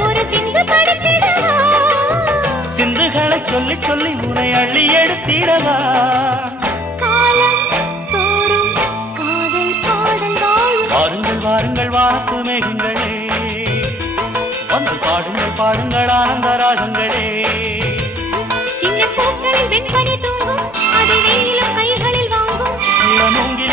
ஒரு சிந்து படுத்திடவா சிந்துகளை சொல்லி சொல்லி உனை அள்ளி எடுத்திடவா காலம் தோறும் காதல் பாடல் வாழும் வாருங்கள் வாருங்கள் வானத்து மேகங்களே வந்து பாடுங்கள் பாடுங்கள் ஆனந்த ராகங்களே சின்ன பூக்களில் வெண்பனி தூங்கும்